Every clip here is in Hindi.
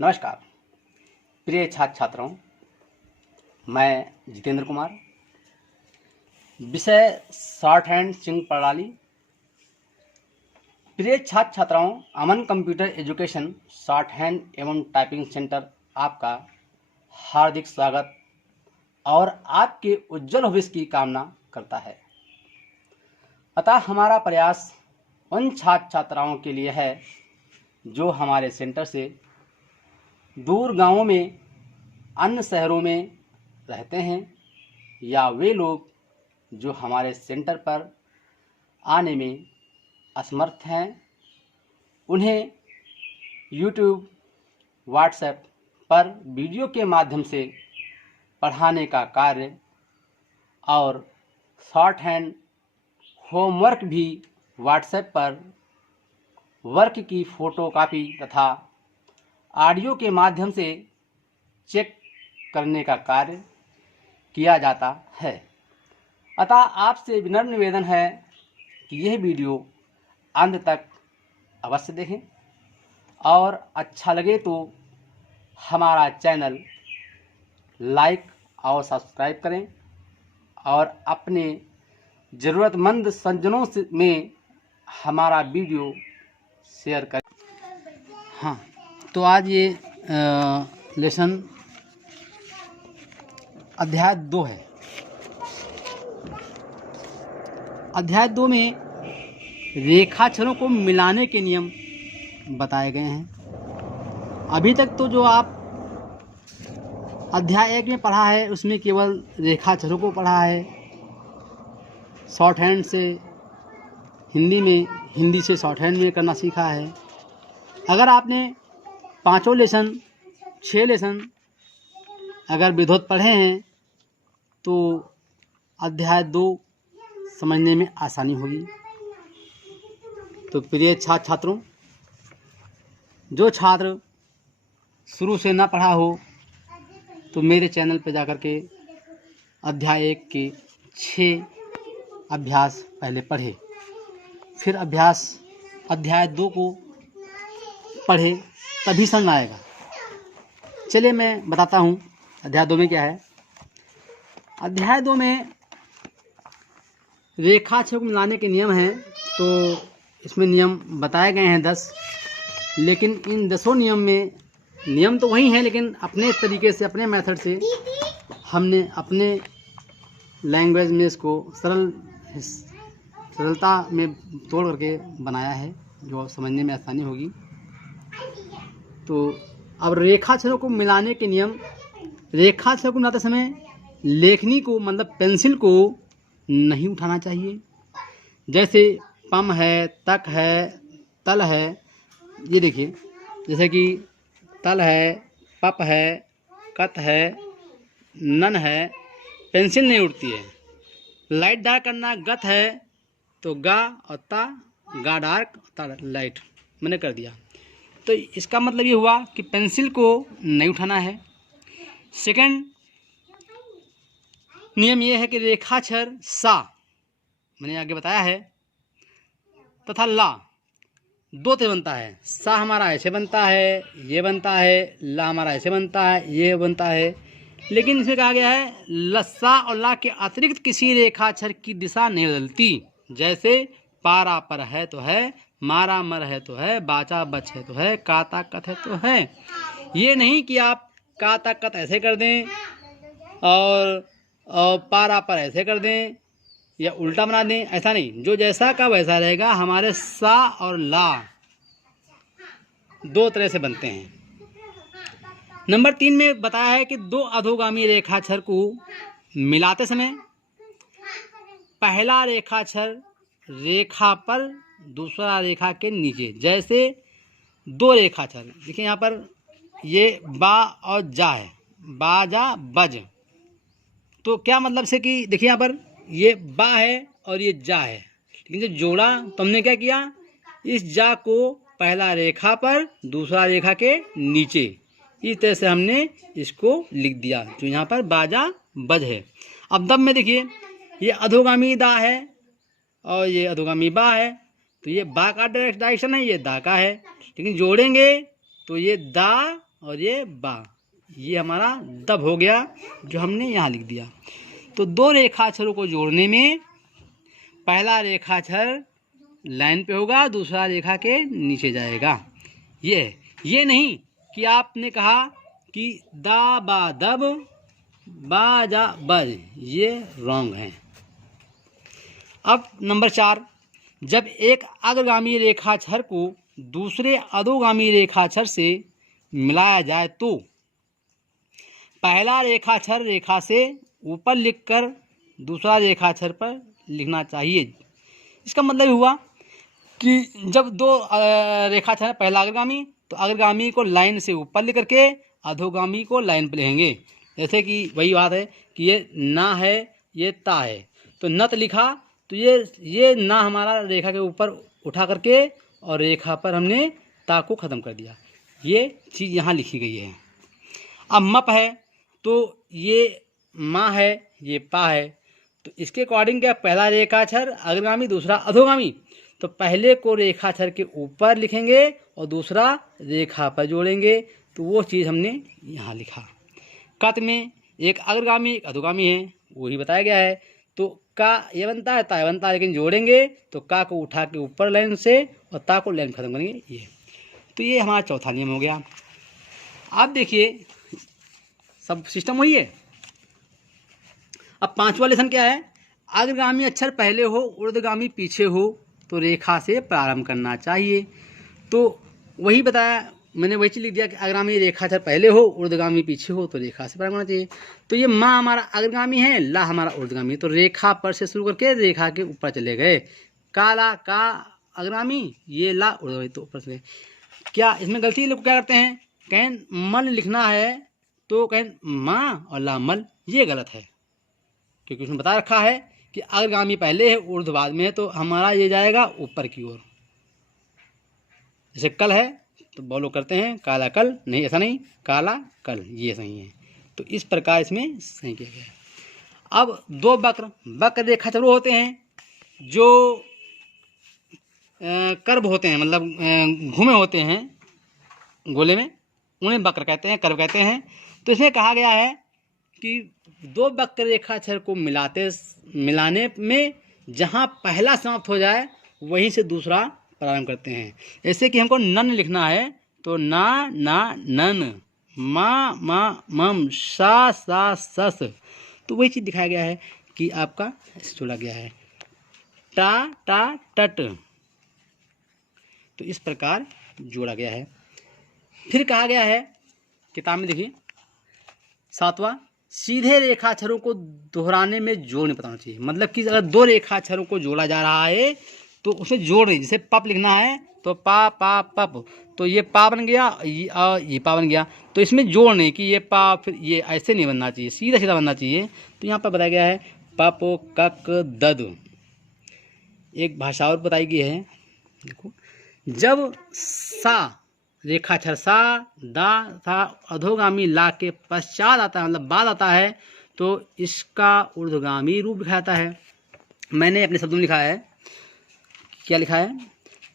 नमस्कार प्रिय छात्र छात्राओं, मैं जितेंद्र कुमार। विषय शॉर्ट हैंड चिन्ह प्रणाली। प्रिय छात्र छात्राओं, अमन कंप्यूटर एजुकेशन शॉर्ट हैंड एवं टाइपिंग सेंटर आपका हार्दिक स्वागत और आपके उज्जवल भविष्य की कामना करता है। अतः हमारा प्रयास उन छात्र छात्राओं के लिए है जो हमारे सेंटर से दूर गांवों में, अन्य शहरों में रहते हैं, या वे लोग जो हमारे सेंटर पर आने में असमर्थ हैं, उन्हें यूट्यूब, व्हाट्सएप पर वीडियो के माध्यम से पढ़ाने का कार्य और शॉर्ट हैंड होमवर्क भी व्हाट्सएप पर वर्क की फ़ोटोकॉपी तथा ऑडियो के माध्यम से चेक करने का कार्य किया जाता है। अतः आपसे विनम्र निवेदन है कि यह वीडियो अंत तक अवश्य देखें और अच्छा लगे तो हमारा चैनल लाइक और सब्सक्राइब करें और अपने ज़रूरतमंद सज्जनों में हमारा वीडियो शेयर करें। हाँ, तो आज ये लेसन अध्याय 2 है। अध्याय 2 में रेखाक्षरों को मिलाने के नियम बताए गए हैं। अभी तक तो जो आप अध्याय 1 में पढ़ा है उसमें केवल रेखाक्षरों को पढ़ा है, शॉर्ट हैंड से हिंदी में, हिंदी से शॉर्ट हैंड में करना सीखा है। अगर आपने 5 लेसन, 6 लेसन अगर विधिवत पढ़े हैं तो अध्याय 2 समझने में आसानी होगी। तो प्रिय छात्र छात्रों, जो छात्र शुरू से ना पढ़ा हो तो मेरे चैनल पर जाकर के अध्याय 1 के 6 अभ्यास पहले पढ़े, फिर अध्याय 2 को पढ़े, तभी समझ आएगा। चलिए मैं बताता हूँ अध्याय 2 में क्या है। अध्याय 2 में रेखाक्षरों को मिलाने के नियम हैं। तो इसमें नियम बताए गए हैं 10, लेकिन इन 10 नियम में नियम तो वही हैं, लेकिन अपने तरीके से, अपने मेथड से हमने अपने लैंग्वेज में इसको सरलता में तोड़ करके बनाया है, जो समझने में आसानी होगी। तो अब रेखाक्षरों को मिलाने के नियम। रेखाक्षरों को मिलाते समय लेखनी को, मतलब पेंसिल को नहीं उठाना चाहिए। जैसे पम है, तक है, तल है। ये देखिए, जैसे कि तल है, पप है, कत है, नन है, पेंसिल नहीं उठती है। लाइट डार्क करना, गत है तो गा और ता, गा डार्क, ता लाइट मैंने कर दिया। तो इसका मतलब ये हुआ कि पेंसिल को नहीं उठाना है। सेकंड नियम ये है कि रेखाक्षर सा, मैंने आगे बताया है, तथा ला 2 से बनता है। सा हमारा ऐसे बनता है, ये बनता है, ला हमारा ऐसे बनता है, ये बनता है। लेकिन इसमें कहा गया है लस्सा और ला के अतिरिक्त किसी रेखाक्षर की दिशा नहीं बदलती। जैसे पारा पर है तो है, मारा मर है तो है, बाचा बच है तो है, काता कत है तो है। ये नहीं कि आप काता कत ऐसे कर दें और पारा पर ऐसे कर दें या उल्टा बना दें, ऐसा नहीं। जो जैसा का वैसा रहेगा। हमारे सा और ला 2 तरह से बनते हैं। नंबर 3 में बताया है कि 2 अधोगामी रेखाक्षर को मिलाते समय पहला रेखाक्षर रेखा पर, दूसरा रेखा के नीचे। जैसे 2 रेखाक्षर देखिए यहाँ पर, ये बा और जा है, बाजा बज। तो क्या मतलब से कि देखिए यहाँ पर ये बा है और ये जा है, लेकिन जब जोड़ा तो हमने क्या किया, इस जा को पहला रेखा पर, दूसरा रेखा के नीचे, इस तरह से हमने इसको लिख दिया। तो यहाँ पर बाजा बज है। अब दब में देखिए, ये अधोगामी दा है और ये अधोगामी बा है, तो ये बा का डायरेक्शन है, ये दा का है। लेकिन जोड़ेंगे तो ये दा और ये बा, ये हमारा दब हो गया जो हमने यहाँ लिख दिया। तो दो रेखाक्षरों को जोड़ने में पहला रेखाक्षर लाइन पे होगा, दूसरा रेखा के नीचे जाएगा। ये नहीं कि आपने कहा कि दा बा दब बा जा बज, ये रॉन्ग है। अब नंबर 4, जब एक अग्रगामी रेखाक्षर को दूसरे अधोगामी रेखाक्षर से मिलाया जाए तो पहला रेखाक्षर रेखा से ऊपर लिखकर दूसरा रेखाक्षर पर लिखना चाहिए। इसका मतलब हुआ कि जब दो रेखाक्षर पहला अग्रगामी, तो अग्रगामी को लाइन से ऊपर लिख करके अधोगामी को लाइन पर लिखेंगे। जैसे कि वही बात है कि ये ना है, ये ता है, तो नत लिखा तो ये ना हमारा रेखा के ऊपर उठा करके और रेखा पर हमने ता को ख़त्म कर दिया। ये चीज़ यहाँ लिखी गई है। अब मप है तो ये माँ है, ये पा है, तो इसके अकॉर्डिंग क्या, पहला रेखाक्षर अग्रगामी, दूसरा अधोगामी, तो पहले को रेखाक्षर के ऊपर लिखेंगे और दूसरा रेखा पर जोड़ेंगे। तो वो चीज़ हमने यहाँ लिखा। कत में एक अग्रगामी एक अधोगामी है, वही बताया गया है। तो का ये बनता है, ता बनता है, लेकिन जोड़ेंगे तो का को उठा के ऊपर लाइन से और ता को लाइन खत्म करेंगे ये। तो ये हमारा चौथा नियम हो गया। अब देखिए सब सिस्टम वही है। अब पांचवा लेसन क्या है, अग्रगामी अक्षर पहले हो, ऊर्ध्वगामी पीछे हो तो रेखा से प्रारंभ करना चाहिए। तो वही बताया मैंने, वही चीज़ लिख दिया कि अग्रगामी रेखाक्षर पहले हो, ऊर्ध्वगामी पीछे हो तो रेखा से प्रारंभ करना चाहिए। तो ये माँ हमारा अग्रगामी है, ला हमारा ऊर्ध्वगामी, तो रेखा पर से शुरू करके रेखा के ऊपर चले गए। काला का अग्रगामी, ये ला ऊर्ध्वगामी, तो ऊपर चले। क्या इसमें गलती लोग क्या करते हैं, कहें मल लिखना है तो कहें माँ और ला मल, ये गलत है, क्योंकि उसमें बता रखा है कि अग्रगामी पहले है, ऊर्ध्व बाद में है, तो हमारा ये जाएगा ऊपर की ओर। जैसे कल है तो बहुत लोग करते हैं काला कल, नहीं ऐसा नहीं, काला कल, ये सही है। तो इस प्रकार इसमें सही किया गया है। अब दो वक्र रेखाक्षर होते हैं जो कर्व होते हैं, मतलब घूमे होते हैं गोले में, उन्हें वक्र कहते हैं, कर्व कहते हैं। तो इसमें कहा गया है कि दो वक्र रेखाक्षर को मिलाने में जहाँ पहला समाप्त हो जाए वहीं से दूसरा प्रारंभ करते हैं। जैसे कि हमको नन लिखना है तो ना ना नन, मा मा मम, सा सा सस, तो वही चीज़ दिखाया गया है कि आपका जोड़ा गया है। टा टा टट, तो इस प्रकार जोड़ा गया है। फिर कहा गया है किताब में, देखिए 7वां, सीधे रेखाक्षरों को दोहराने में जोड़ नहीं बताना चाहिए। मतलब कि अगर दो रेखाक्षरों को जोड़ा जा रहा है तो उसे जोड़ नहीं, जैसे पप लिखना है तो पा पा पप, तो ये पा बन गया, ये पा बन गया, तो इसमें जोड़ नहीं कि ये पा फिर ये, ऐसे नहीं बनना चाहिए, सीधा सीधा बनना चाहिए। तो यहाँ पर बताया गया है पप कक दद। एक भाषा और बताई गई है, देखो, जब सा रेखाक्षर सा दा था अधोगामी ला के पश्चात आता है, मतलब बाद आता है, तो इसका ऊर्ध्वगामी रूप दिखाता है। मैंने अपने शब्दों में लिखा है, क्या लिखा है,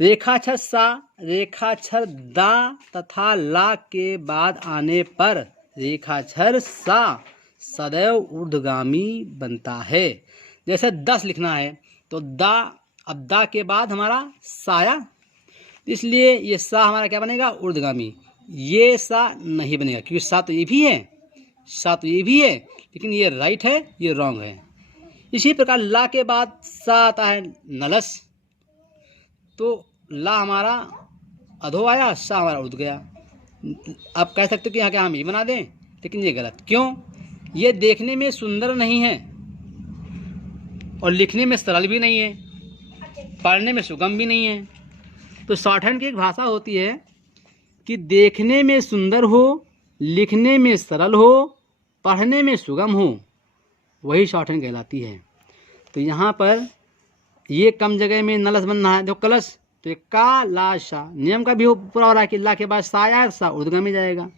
रेखाक्षर सा रेखाक्षर दा तथा ला के बाद आने पर रेखाक्षर सा सदैव ऊर्ध्वगामी बनता है। जैसे 10 लिखना है तो दा, अब दा के बाद हमारा साया, इसलिए ये सा हमारा क्या बनेगा, ऊर्ध्वगामी। ये सा नहीं बनेगा क्योंकि सा तो ये भी है, सा तो ये भी है, लेकिन ये राइट है, ये रॉन्ग है। इसी प्रकार ला के बाद सा आता है नलस, तो ला हमारा अधो आया, सा हमारा उड़ गया। आप कह सकते हो कि यहाँ क्या हम ये बना दें, लेकिन ये गलत। क्यों, ये देखने में सुंदर नहीं है और लिखने में सरल भी नहीं है, पढ़ने में सुगम भी नहीं है। तो शॉर्टहैंड की एक भाषा होती है कि देखने में सुंदर हो, लिखने में सरल हो, पढ़ने में सुगम हो, वही शॉर्टहैंड कहलाती है। तो यहाँ पर ये कम जगह में नलस बनना है, जो कलश, तो ये का ला शा, नियम का भी पूरा हो रहा है कि ला के बाद सा आया, सा ऊर्ध्वगामी जाएगा।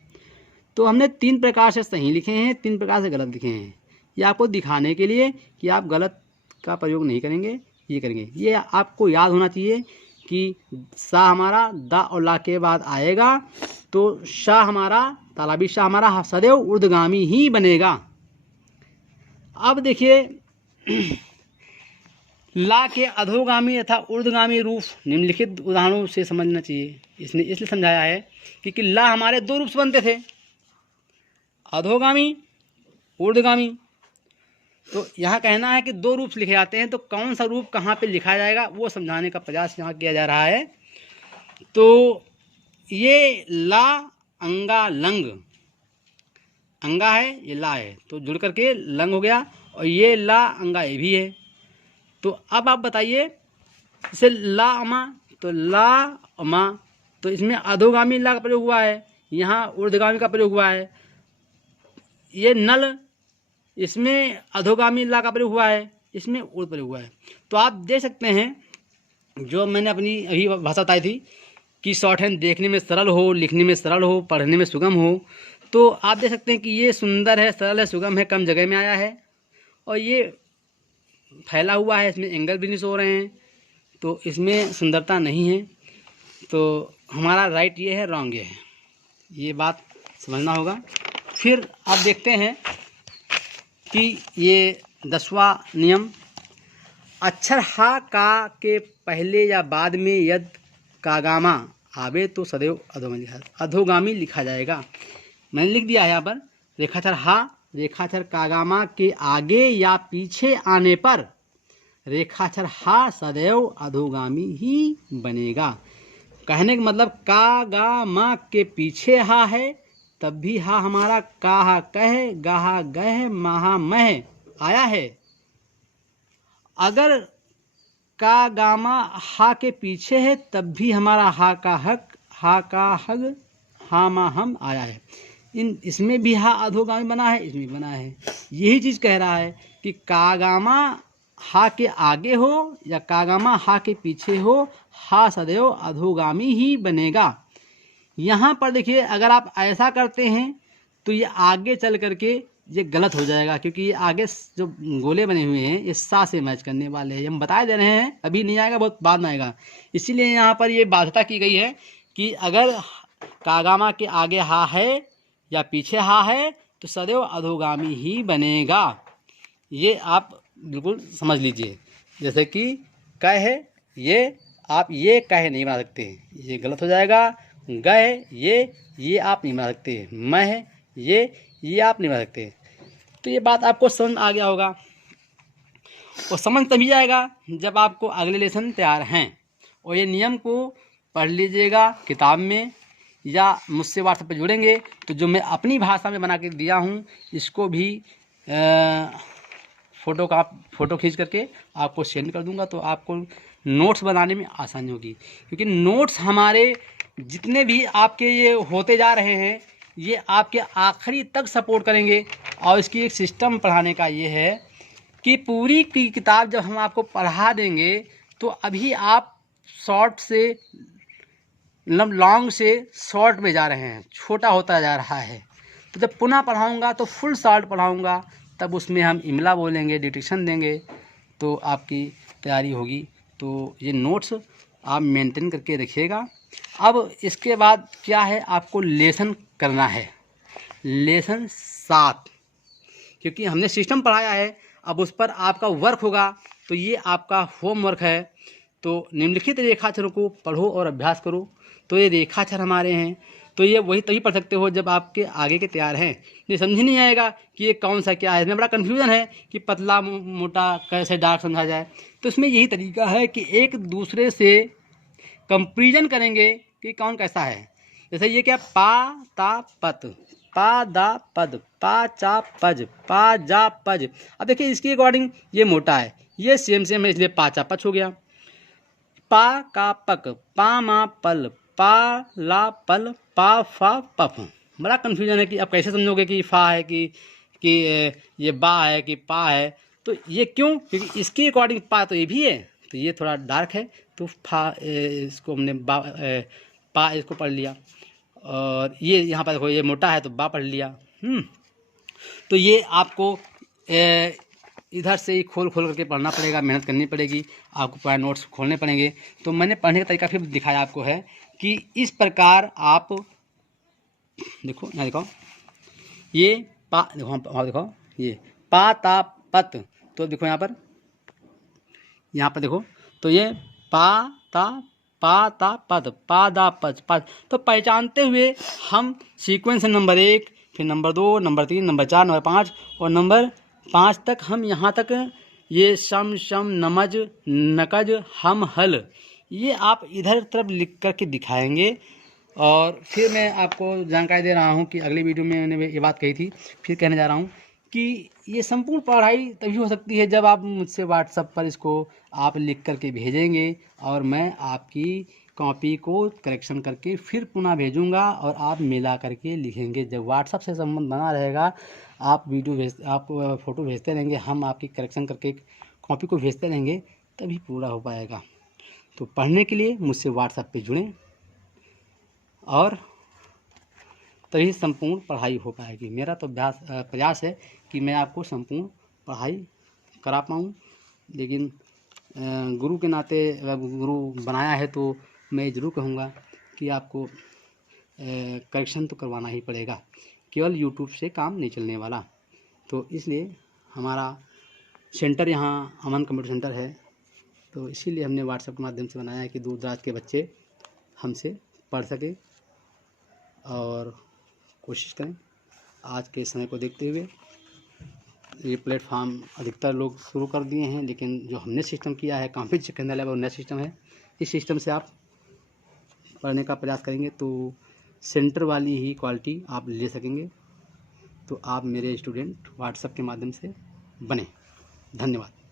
तो हमने 3 प्रकार से सही लिखे हैं, 3 प्रकार से गलत लिखे हैं। ये आपको दिखाने के लिए कि आप गलत का प्रयोग नहीं करेंगे, ये करेंगे। ये आपको याद होना चाहिए कि सा हमारा दा और ला के बाद आएगा तो शाह हमारा तालाबी शाह हमारा सदैव ऊर्ध्वगामी ही बनेगा। अब देखिए ला के अधोगामी तथा ऊर्ध्वगामी रूप निम्नलिखित उदाहरणों से समझना चाहिए। इसने इसलिए समझाया है क्योंकि ला हमारे दो रूप से बनते थे, अधोगामी ऊर्ध्वगामी। तो यहाँ कहना है कि दो रूप लिखे जाते हैं, तो कौन सा रूप कहाँ पे लिखा जाएगा वो समझाने का प्रयास यहाँ किया जा रहा है। तो ये ला अंगा लंग, अंगा है ये ला है तो जुड़ करके लंग हो गया, और ये ला अंगा ये भी है। तो अब आप बताइए जैसे ला अमा, तो ला अमा तो इसमें अधोगामी ला का प्रयोग हुआ है, यहाँ ऊर्ध्वगामी का प्रयोग हुआ है। ये नल, इसमें अधोगामी ला का प्रयोग हुआ है, इसमें ऊर्ध्व प्रयोग हुआ है। तो आप देख सकते हैं जो मैंने अपनी अभी भाषा बताई थी कि शॉर्ट हैंड देखने में सरल हो, लिखने में सरल हो, पढ़ने में सुगम हो। तो आप देख सकते हैं कि ये सुंदर है, सरल है, सुगम है, कम जगह में आया है, और ये फैला हुआ है, इसमें एंगल भी नहीं सो रहे हैं, तो इसमें सुंदरता नहीं है। तो हमारा राइट ये है, रॉन्ग ये है, ये बात समझना होगा। फिर आप देखते हैं कि ये 10वां नियम, अक्षर हा का के पहले या बाद में यद कागामा आवे तो सदैव अधोगामी लिखा जाएगा। मैंने लिख दिया है यहाँ पर, रेखाक्षर हा रेखाक्षर कागामा के आगे या पीछे आने पर रेखाक्षर हा सदैव अधोगामी ही बनेगा। कहने का मतलब कागामा के पीछे हा है तब भी हा हमारा काहा कह, गाहा गह, महा मह आया है। अगर का गामा हा के पीछे है तब भी हमारा हा का हक, हा का हग, हा मा हम आया है। इसमें भी हा अधोगामी बना है, इसमें बना है। यही चीज़ कह रहा है कि कागामा हा के आगे हो या कागामा हा के पीछे हो, हा सदैव अधोगामी ही बनेगा। यहाँ पर देखिए अगर आप ऐसा करते हैं तो ये आगे चल करके ये गलत हो जाएगा, क्योंकि ये आगे जो गोले बने हुए हैं ये सा से मैच करने वाले हैं। हम बता दे रहे हैं, अभी नहीं आएगा, बहुत बाद में आएगा। इसीलिए यहाँ पर ये बाध्यता की गई है कि अगर कागामा के आगे हा है या पीछे हा है तो सदैव अधोगामी ही बनेगा। ये आप बिल्कुल समझ लीजिए। जैसे कि क है, ये आप ये कह नहीं बना सकते, ये गलत हो जाएगा। गए ये आप नहीं बना सकते। मैं है ये आप नहीं बना सकते। तो ये बात आपको समझ आ गया होगा, और समझ तभी आएगा जब आपको अगले लेसन तैयार हैं। और ये नियम को पढ़ लीजिएगा किताब में, या मुझसे व्हाट्सएप पर जुड़ेंगे तो जो मैं अपनी भाषा में बना के दिया हूँ इसको भी फ़ोटो खींच करके आपको सेंड कर दूंगा, तो आपको नोट्स बनाने में आसानी होगी। क्योंकि नोट्स हमारे जितने भी आपके ये होते जा रहे हैं ये आपके आखिरी तक सपोर्ट करेंगे। और इसकी एक सिस्टम पढ़ाने का ये है कि पूरी की किताब जब हम आपको पढ़ा देंगे तो अभी आप शॉर्ट से मतलब लॉन्ग से शॉर्ट में जा रहे हैं, छोटा होता जा रहा है। तो जब पुनः पढ़ाऊँगा तो फुल शॉर्ट पढ़ाऊँगा, तब उसमें हम इमला बोलेंगे, डिटेक्शन देंगे, तो आपकी तैयारी होगी। तो ये नोट्स आप मेंटेन करके रखिएगा। अब इसके बाद क्या है, आपको लेसन करना है, लेसन 7, क्योंकि हमने सिस्टम पढ़ाया है, अब उस पर आपका वर्क होगा। तो ये आपका होमवर्क है। तो निम्नलिखित रेखाक्षरों को पढ़ो और अभ्यास करो। तो ये रेखाक्षर हमारे हैं, तो ये वही तभी पढ़ सकते हो जब आपके आगे के तैयार हैं। ये समझ नहीं आएगा कि ये कौन सा क्या है, इसमें बड़ा कन्फ्यूजन है कि पतला मोटा कैसे डार्क समझा जाए। तो इसमें यही तरीका है कि एक दूसरे से कंपेरिजन करेंगे कि कौन कैसा है। जैसे ये क्या, पा ता पत, पा दा पद, पा चा पज, पा जा पज। अब देखिए इसके अकॉर्डिंग ये मोटा है, ये सेम है, इसलिए पा चा पच हो गया। पा का पक, पा मा पल, पा ला पल, पा फा पफ। बड़ा कन्फ्यूजन है कि आप कैसे समझोगे कि फा है कि ये बा है कि पा है। तो ये क्यों, क्योंकि इसके अकॉर्डिंग पा तो ये भी है, तो ये थोड़ा डार्क है, तो फा इसको हमने पा इसको पढ़ लिया। और ये यहाँ पर देखो ये मोटा है तो बा पढ़ लिया। तो ये आपको इधर से ही खोल करके पढ़ना पड़ेगा, मेहनत करनी पड़ेगी, आपको पूरा नोट्स खोलने पड़ेंगे। तो मैंने पढ़ने का तरीका फिर दिखाया आपको है कि इस प्रकार आप देखो यहाँ देखो, ये देखो वहाँ देखो, ये पा ता पत, तो देखो यहाँ पर देखो, तो ये पा ता पद, पा दा पच पच, तो पहचानते हुए हम सीक्वेंस नंबर 1, फिर नंबर 2, नंबर 3, नंबर 4, नंबर 5 और नंबर 5 तक हम यहाँ तक ये सम शम नमज नकज हम हल, ये आप इधर तरफ लिख करके दिखाएंगे। और फिर मैं आपको जानकारी दे रहा हूँ कि अगली वीडियो में मैंने ये बात कही थी, फिर कहने जा रहा हूँ कि ये संपूर्ण पढ़ाई तभी हो सकती है जब आप मुझसे व्हाट्सएप पर इसको आप लिख करके भेजेंगे और मैं आपकी कॉपी को करेक्शन करके फिर पुनः भेजूंगा और आप मिला करके लिखेंगे। जब व्हाट्सएप से संबंध बना रहेगा, आप फ़ोटो भेजते रहेंगे, हम आपकी करेक्शन करके कॉपी को भेजते रहेंगे, तभी पूरा हो पाएगा। तो पढ़ने के लिए मुझसे व्हाट्सएप पे जुड़ें और तभी संपूर्ण पढ़ाई हो पाएगी। मेरा तो प्रयास है कि मैं आपको संपूर्ण पढ़ाई करा पाऊँ, लेकिन गुरु के नाते गुरु बनाया है तो मैं ज़रूर कहूँगा कि आपको करेक्शन तो करवाना ही पड़ेगा, केवल यूट्यूब से काम नहीं चलने वाला। तो इसलिए हमारा सेंटर यहाँ अमन कंप्यूटर सेंटर है, तो इसीलिए हमने व्हाट्सएप के माध्यम से बनाया है कि दूर दराज के बच्चे हमसे पढ़ सकें और कोशिश करें। आज के समय को देखते हुए ये प्लेटफॉर्म अधिकतर लोग शुरू कर दिए हैं, लेकिन जो हमने सिस्टम किया है काफ़ी सेकेंडरी लेवल नया सिस्टम है। इस सिस्टम से आप पढ़ने का प्रयास करेंगे तो सेंटर वाली ही क्वालिटी आप ले सकेंगे। तो आप मेरे स्टूडेंट व्हाट्सएप के माध्यम से बने। धन्यवाद।